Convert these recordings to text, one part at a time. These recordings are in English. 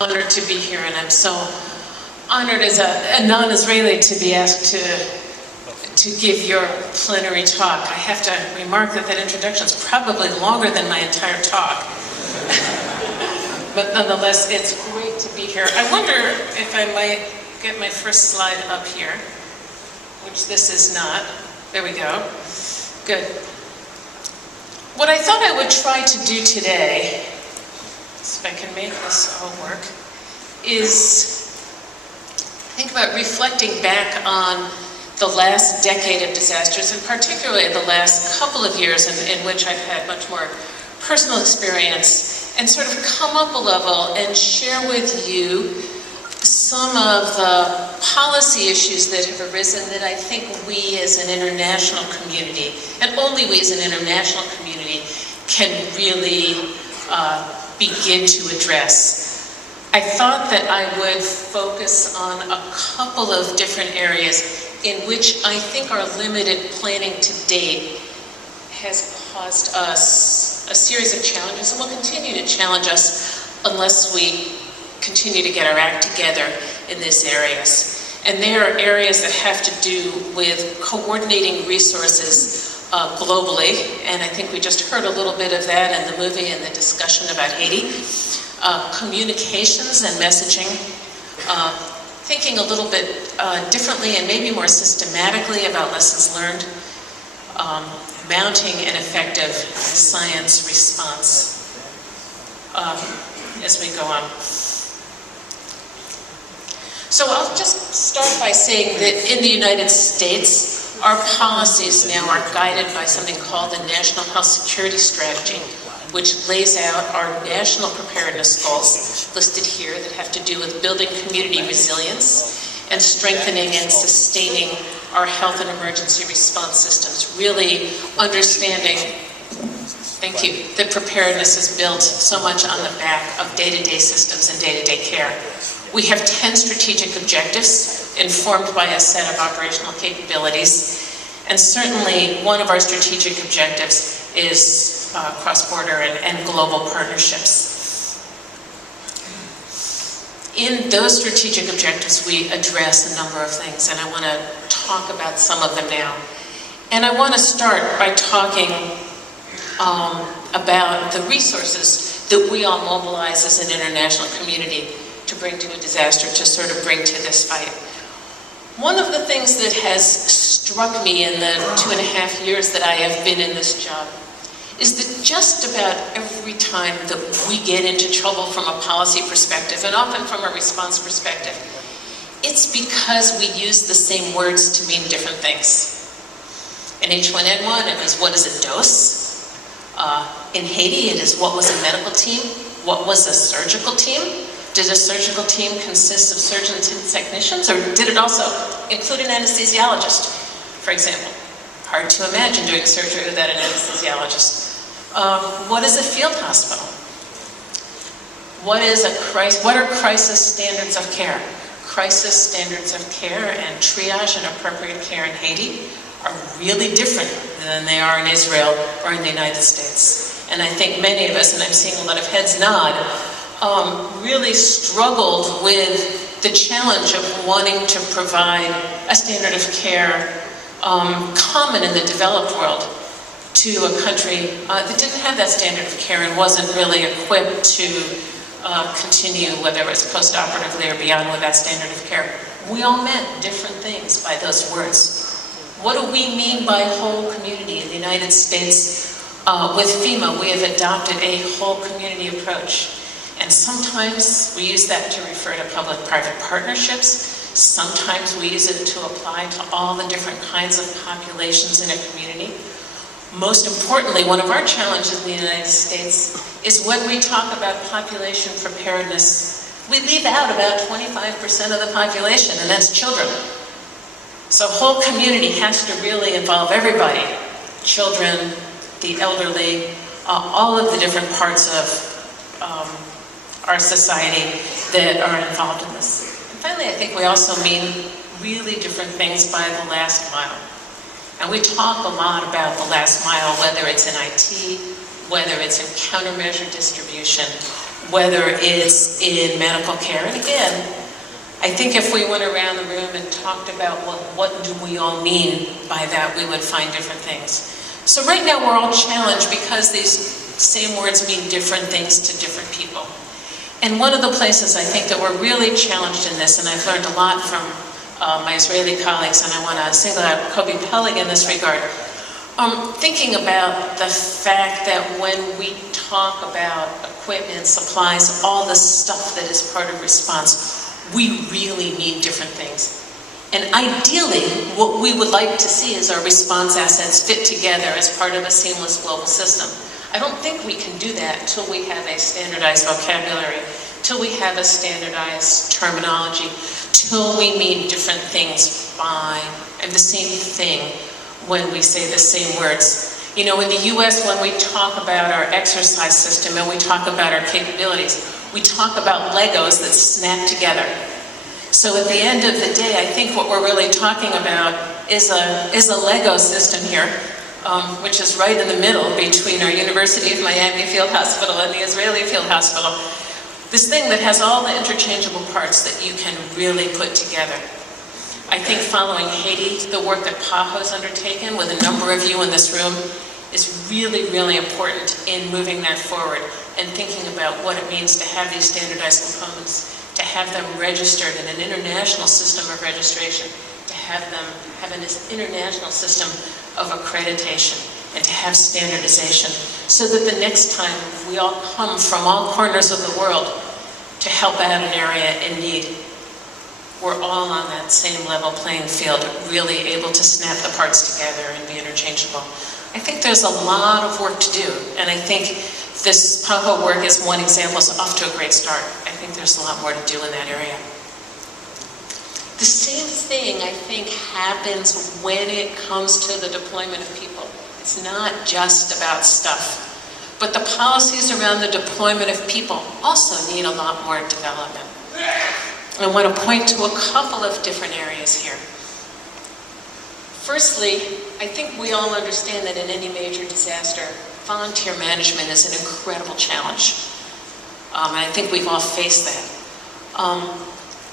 Honored to be here, and I'm so honored as a non-Israeli to be asked to give your plenary talk. I have to remark that that introduction is probably longer than my entire talk. But nonetheless, it's great to be here. I wonder if I might get my first slide up here, which this is not. There we go. Good. What I thought I would try to do today, if I can make this all work, is think about reflecting back on the last decade of disasters, and particularly the last couple of years in which I've had much more personal experience, and sort of come up a level and share with you some of the policy issues that have arisen that I think we as an international community, and only we as an international community, can really begin to address. I thought that I would focus on a couple of different areas in which I think our limited planning to date has caused us a series of challenges, and will continue to challenge us unless we continue to get our act together in these areas. And there are areas that have to do with coordinating resources globally, and I think we just heard a little bit of that in the movie and the discussion about Haiti. Communications and messaging, thinking a little bit differently and maybe more systematically about lessons learned, mounting an effective science response as we go on. So I'll just start by saying that in the United States, our policies now are guided by something called the National Health Security Strategy, which lays out our national preparedness goals listed here that have to do with building community resilience and strengthening and sustaining our health and emergency response systems, really understanding, thank you, that preparedness is built so much on the back of day-to-day systems and day-to-day care. We have 10 strategic objectives informed by a set of operational capabilities, and certainly one of our strategic objectives is cross-border and global partnerships. In those strategic objectives, we address a number of things, and I want to talk about some of them now. And I want to start by talking about the resources that we all mobilize as an international community to bring to a disaster, to sort of bring to this fight. One of the things that has struck me in the 2.5 years that I have been in this job is that just about every time that we get into trouble from a policy perspective, and often from a response perspective, it's because we use the same words to mean different things. In H1N1, it was, what is a dose? In Haiti, it is, what was a medical team? What was a surgical team? Did a surgical team consist of surgeons and technicians, or did it also include an anesthesiologist, for example? Hard to imagine doing surgery without an anesthesiologist. What is a field hospital? What are crisis standards of care? Crisis standards of care and triage and appropriate care in Haiti are really different than they are in Israel or in the United States. And I think many of us, and I'm seeing a lot of heads nod, really struggled with the challenge of wanting to provide a standard of care common in the developed world to a country that didn't have that standard of care and wasn't really equipped to continue, whether it was post-operatively or beyond, with that standard of care. We all meant different things by those words. What do we mean by whole community? In the United States, with FEMA, we have adopted a whole community approach. And sometimes we use that to refer to public-private partnerships. Sometimes we use it to apply to all the different kinds of populations in a community. Most importantly, one of our challenges in the United States is when we talk about population preparedness, we leave out about 25% of the population, and that's children. So whole community has to really involve everybody. Children, the elderly, all of the different parts of our society that are involved in this. And finally, I think we also mean really different things by the last mile. And we talk a lot about the last mile, whether it's in IT, whether it's in countermeasure distribution, whether it's in medical care. And again, I think if we went around the room and talked about, well, what do we all mean by that, we would find different things. So right now we're all challenged because these same words mean different things to different people. And one of the places I think that we're really challenged in this, and I've learned a lot from my Israeli colleagues, and I want to single out Kobe Pellig in this regard, thinking about the fact that when we talk about equipment, supplies, all the stuff that is part of response, we really need different things. And ideally, what we would like to see is our response assets fit together as part of a seamless global system. I don't think we can do that till we have a standardized vocabulary, till we have a standardized terminology, till we mean different things by, and the same thing when we say the same words. You know, in the US, when we talk about our exercise system and we talk about our capabilities, we talk about Legos that snap together. So at the end of the day, I think what we're really talking about is a Lego system here, which is right in the middle between our University of Miami Field Hospital and the Israeli Field Hospital. This thing that has all the interchangeable parts that you can really put together. I think following Haiti, the work that PAHO's undertaken with a number of you in this room is really, really important in moving that forward and thinking about what it means to have these standardized components, to have them registered in an international system of registration, to have them have an international system of accreditation, and to have standardization, so that the next time we all come from all corners of the world to help out an area in need, we're all on that same level playing field, really able to snap the parts together and be interchangeable. I think there's a lot of work to do, and I think this PAHO work is one example. It's off to a great start. I think there's a lot more to do in that area. The same thing, I think, happens when it comes to the deployment of people. It's not just about stuff, but the policies around the deployment of people also need a lot more development. I want to point to a couple of different areas here. Firstly, I think we all understand that in any major disaster, volunteer management is an incredible challenge. And I think we've all faced that.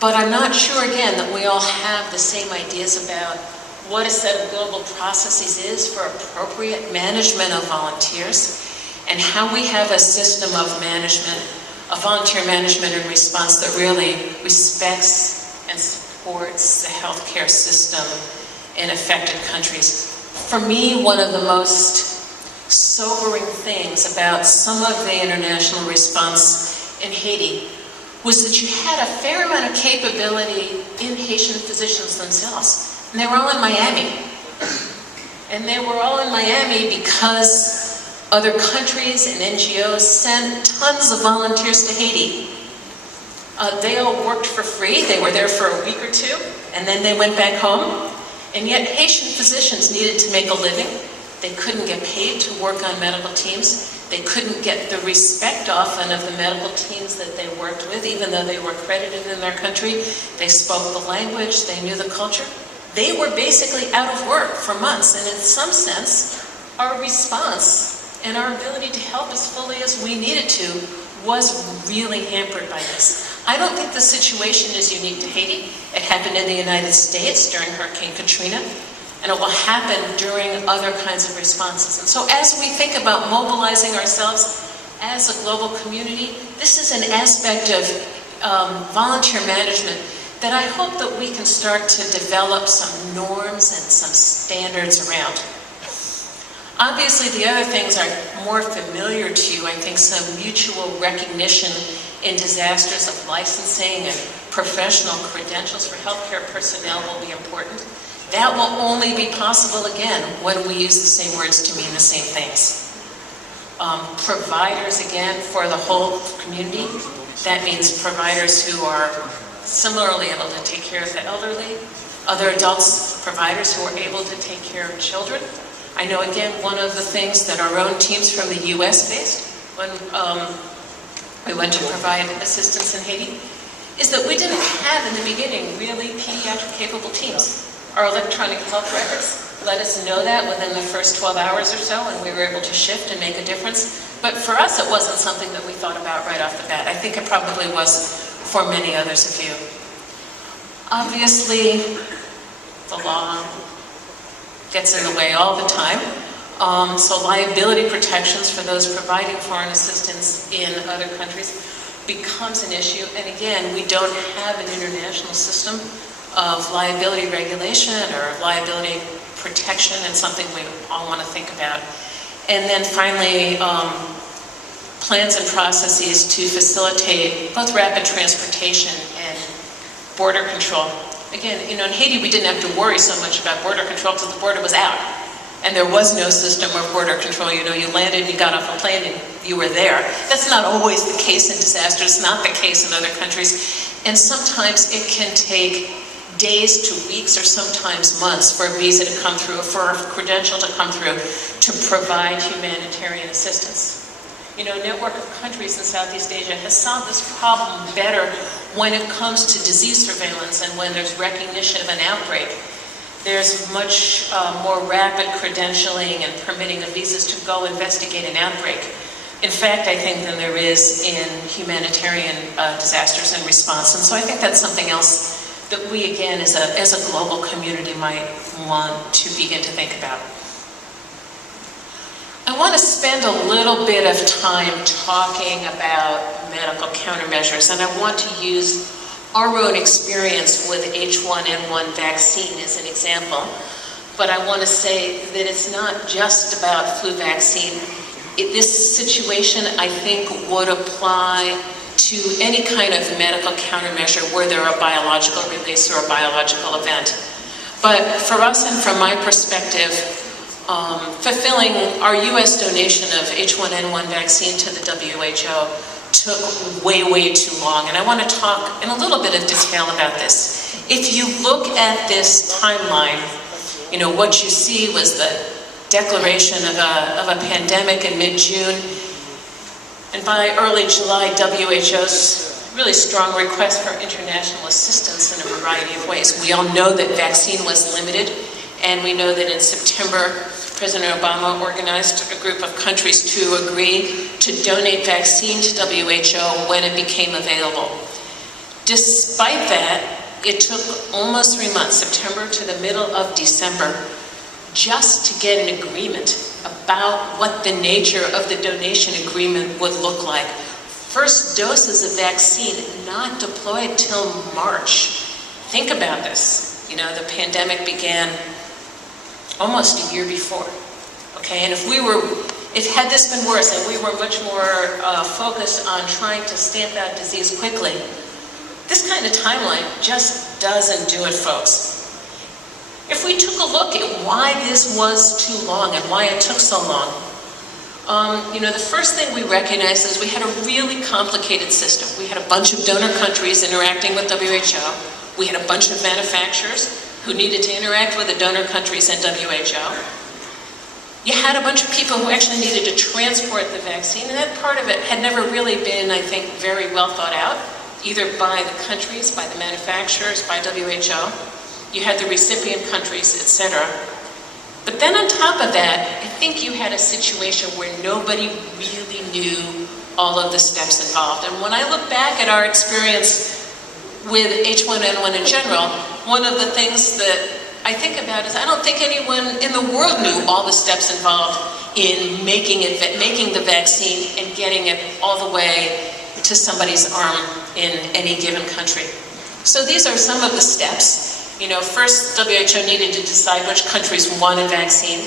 But I'm not sure, again, that we all have the same ideas about what a set of global processes is for appropriate management of volunteers, and how we have a system of management, of volunteer management and response that really respects and supports the healthcare system in affected countries. For me, one of the most sobering things about some of the international response in Haiti was that you had a fair amount of capability in Haitian physicians themselves. And they were all in Miami. And they were all in Miami because other countries and NGOs sent tons of volunteers to Haiti. They all worked for free. They were there for a week or two, and then they went back home. And yet Haitian physicians needed to make a living. They couldn't get paid to work on medical teams. They couldn't get the respect often of the medical teams that they worked with, even though they were accredited in their country. They spoke the language, they knew the culture. They were basically out of work for months, and in some sense, our response and our ability to help as fully as we needed to was really hampered by this. I don't think the situation is unique to Haiti. It happened in the United States during Hurricane Katrina, and it will happen during other kinds of responses. And so as we think about mobilizing ourselves as a global community, this is an aspect of volunteer management that I hope that we can start to develop some norms and some standards around. Obviously, the other things are more familiar to you. I think some mutual recognition in disasters of licensing and professional credentials for healthcare personnel will be important. That will only be possible, again, when we use the same words to mean the same things. Providers, again, for the whole community. That means providers who are similarly able to take care of the elderly, other adults, providers who are able to take care of children. I know, again, one of the things that our own teams from the US faced when we went to provide assistance in Haiti is that we didn't have in the beginning really pediatric capable teams. Our electronic health records let us know that within the first 12 hours or so, and we were able to shift and make a difference. But for us, it wasn't something that we thought about right off the bat. I think it probably was for many others of you. Obviously, the law gets in the way all the time. So liability protections for those providing foreign assistance in other countries becomes an issue. And again, we don't have an international system of liability regulation or liability protection, and something we all want to think about. And then finally, plans and processes to facilitate both rapid transportation and border control. Again, in Haiti, we didn't have to worry so much about border control because the border was out. And there was no system of border control. You landed, you got off a plane, and you were there. That's not always the case in disasters. It's not the case in other countries. And sometimes it can take days to weeks or sometimes months for a visa to come through, for a credential to come through, to provide humanitarian assistance. A network of countries in Southeast Asia has solved this problem better when it comes to disease surveillance and when there's recognition of an outbreak. There's much more rapid credentialing and permitting of visas to go investigate an outbreak. In fact, I think than there is in humanitarian disasters and response. And so I think that's something else that we, again, as a global community might want to begin to think about. I want to spend a little bit of time talking about medical countermeasures, and I want to use our own experience with H1N1 vaccine as an example. But I want to say that it's not just about flu vaccine. This situation, I think, would apply to any kind of medical countermeasure where there are a biological release or a biological event. But for us and from my perspective, fulfilling our U.S. donation of H1N1 vaccine to the WHO took way, way too long. And I want to talk in a little bit of detail about this. If you look at this timeline, what you see was the declaration of a pandemic in mid-June. And by early July, WHO's really strong request for international assistance in a variety of ways. We all know that vaccine was limited, and we know that in September, President Obama organized a group of countries to agree to donate vaccine to WHO when it became available. Despite that, it took almost 3 months, September to the middle of December, just to get an agreement about what the nature of the donation agreement would look like. First doses of vaccine not deployed till March. Think about this. The pandemic began almost a year before. Okay, and if had this been worse and we were much more focused on trying to stamp out disease quickly, this kind of timeline just doesn't do it, folks. If we took a look at why this was too long and why it took so long, the first thing we recognized is we had a really complicated system. We had a bunch of donor countries interacting with WHO. We had a bunch of manufacturers who needed to interact with the donor countries and WHO. You had a bunch of people who actually needed to transport the vaccine, and that part of it had never really been, I think, very well thought out, either by the countries, by the manufacturers, by WHO. You had the recipient countries, etc. But then on top of that, I think you had a situation where nobody really knew all of the steps involved. And when I look back at our experience with H1N1 in general, one of the things that I think about is I don't think anyone in the world knew all the steps involved in making the vaccine and getting it all the way to somebody's arm in any given country. So these are some of the steps. First, WHO needed to decide which countries wanted vaccine.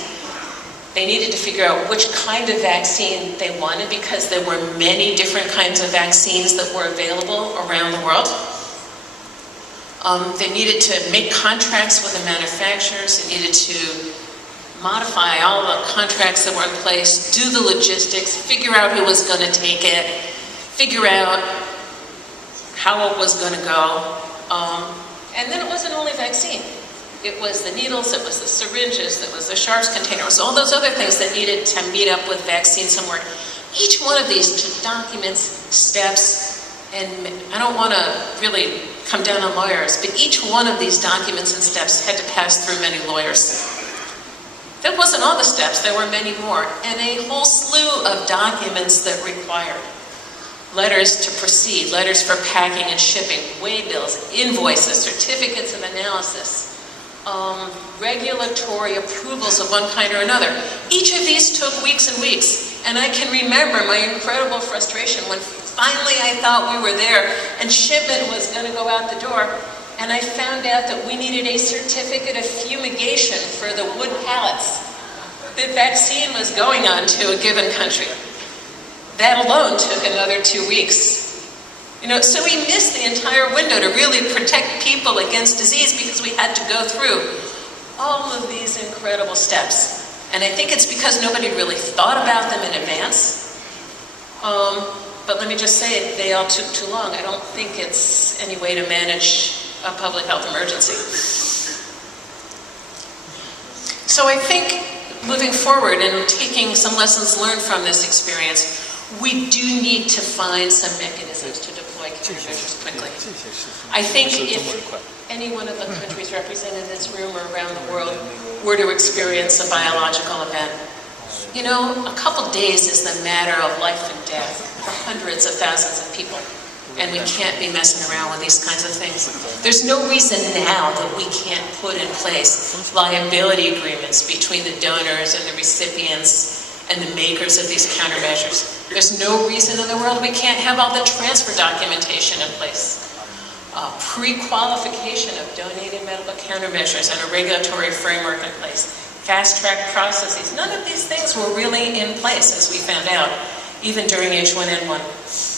They needed to figure out which kind of vaccine they wanted because there were many different kinds of vaccines that were available around the world. They needed to make contracts with the manufacturers. They needed to modify all the contracts that were in place, do the logistics, figure out who was going to take it, figure out how it was going to go. And then it wasn't only vaccine. It was the needles, it was the syringes, it was the sharps containers, all those other things that needed to meet up with vaccine somewhere. Each one of these took documents, steps, and I don't want to really come down on lawyers, but each one of these documents and steps had to pass through many lawyers. That wasn't all the steps, there were many more, and a whole slew of documents that required. Letters to proceed, letters for packing and shipping, waybills, invoices, certificates of analysis, regulatory approvals of one kind or another. Each of these took weeks and weeks, and I can remember my incredible frustration when finally I thought we were there and shipment was going to go out the door, and I found out that we needed a certificate of fumigation for the wood pallets the vaccine was going on to a given country. That alone took another 2 weeks. So we missed the entire window to really protect people against disease because we had to go through all of these incredible steps. And I think it's because nobody really thought about them in advance. But let me just say, they all took too long. I don't think it's any way to manage a public health emergency. So I think moving forward and taking some lessons learned from this experience, we do need to find some mechanisms to deploy countermeasures quickly. I think if any one of the countries represented in this room or around the world were to experience a biological event, a couple days is the matter of life and death for hundreds of thousands of people. And we can't be messing around with these kinds of things. There's no reason now that we can't put in place liability agreements between the donors and the recipients and the makers of these countermeasures. There's no reason in the world we can't have all the transfer documentation in place. Pre-qualification of donated medical countermeasures and a regulatory framework in place. Fast-track processes. None of these things were really in place, as we found out, even during H1N1.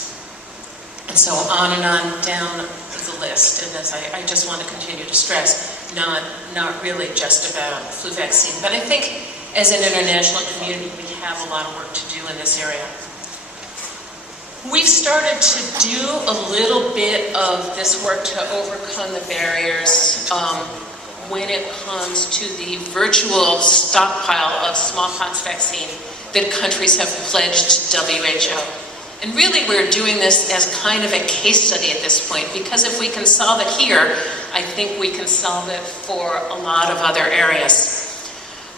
And so on and on down the list. And as I just want to continue to stress, not really just about flu vaccine. But I think as an international community, we have a lot of work to do in this area. We've started to do a little bit of this work to overcome the barriers when it comes to the virtual stockpile of smallpox vaccine that countries have pledged to WHO. And really we're doing this as kind of a case study at this point, because if we can solve it here, I think we can solve it for a lot of other areas.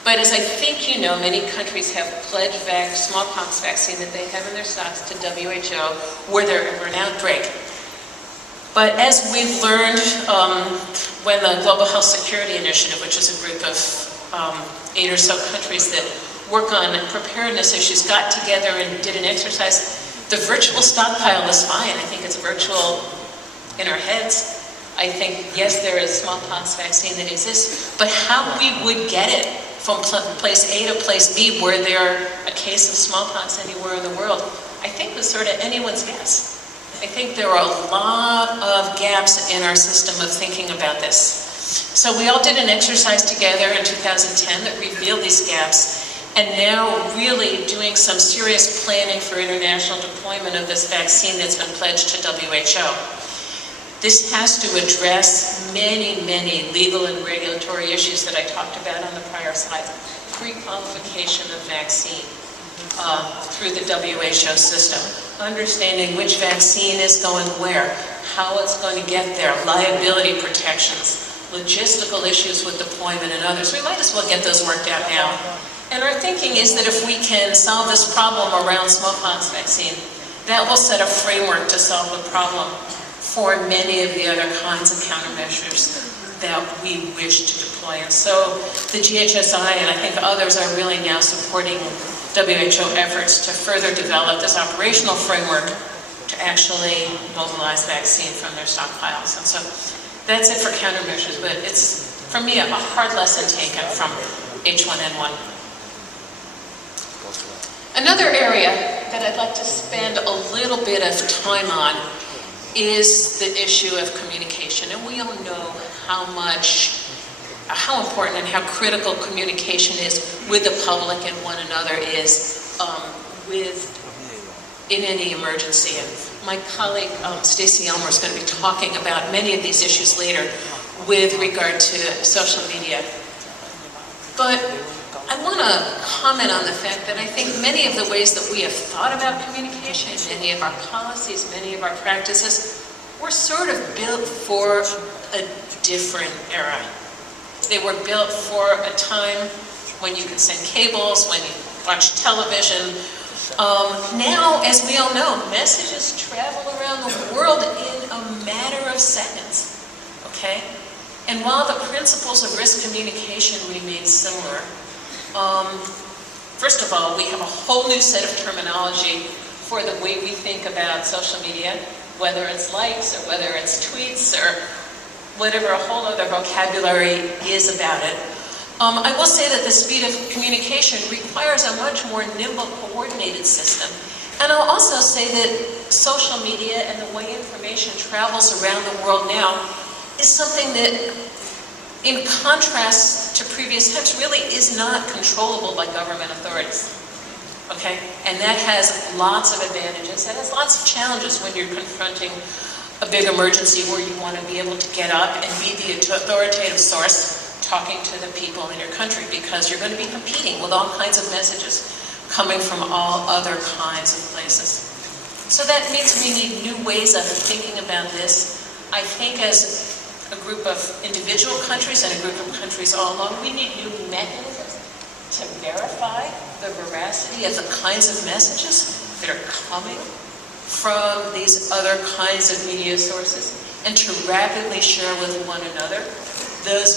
But as I think you know, many countries have pledged smallpox vaccine that they have in their stocks to WHO were there ever an outbreak. But as we've learned when the Global Health Security Initiative, which is a group of 8 or so countries that work on preparedness issues, got together and did an exercise, the virtual stockpile is fine. I think it's virtual in our heads. I think, yes, there is smallpox vaccine that exists, but how we would get it from place A to place B, were there a case of smallpox anywhere in the world, I think was sort of anyone's guess. I think there are a lot of gaps in our system of thinking about this. So we all did an exercise together in 2010 that revealed these gaps, and now really doing some serious planning for international deployment of this vaccine that's been pledged to WHO. This has to address many, many legal and regulatory issues that I talked about on the prior slide. Pre-qualification of vaccine through the WHO system. Understanding which vaccine is going where, how it's going to get there, liability protections, logistical issues with deployment and others. We might as well get those worked out now. And our thinking is that if we can solve this problem around smallpox vaccine, that will set a framework to solve the problem for many of the other kinds of countermeasures that we wish to deploy. And so the GHSI and I think others are really now supporting WHO efforts to further develop this operational framework to actually mobilize vaccine from their stockpiles. And so that's it for countermeasures, but it's, for me, a hard lesson taken from H1N1. Another area that I'd like to spend a little bit of time on is the issue of communication. And we all know how important and how critical communication is with the public and one another is in any emergency. And my colleague, Stacey Elmer, is going to be talking about many of these issues later with regard to social media. But I want to comment on the fact that I think many of the ways that we have thought about communication, many of our policies, many of our practices, were sort of built for a different era. They were built for a time when you could send cables, when you watch television. Now, as we all know, messages travel around the world in a matter of seconds, okay? And while the principles of risk communication remain similar, first of all, we have a whole new set of terminology for the way we think about social media, whether it's likes or whether it's tweets or whatever a whole other vocabulary is about it. I will say that the speed of communication requires a much more nimble, coordinated system. And I'll also say that social media and the way information travels around the world now is something that, in contrast to previous times, really is not controllable by government authorities. Okay? And that has lots of advantages. It has lots of challenges when you're confronting a big emergency where you want to be able to get up and be the authoritative source talking to the people in your country, because you're going to be competing with all kinds of messages coming from all other kinds of places. So that means we need new ways of thinking about this. I think as a group of individual countries and a group of countries all along, we need new mechanisms to verify the veracity of the kinds of messages that are coming from these other kinds of media sources, and to rapidly share with one another those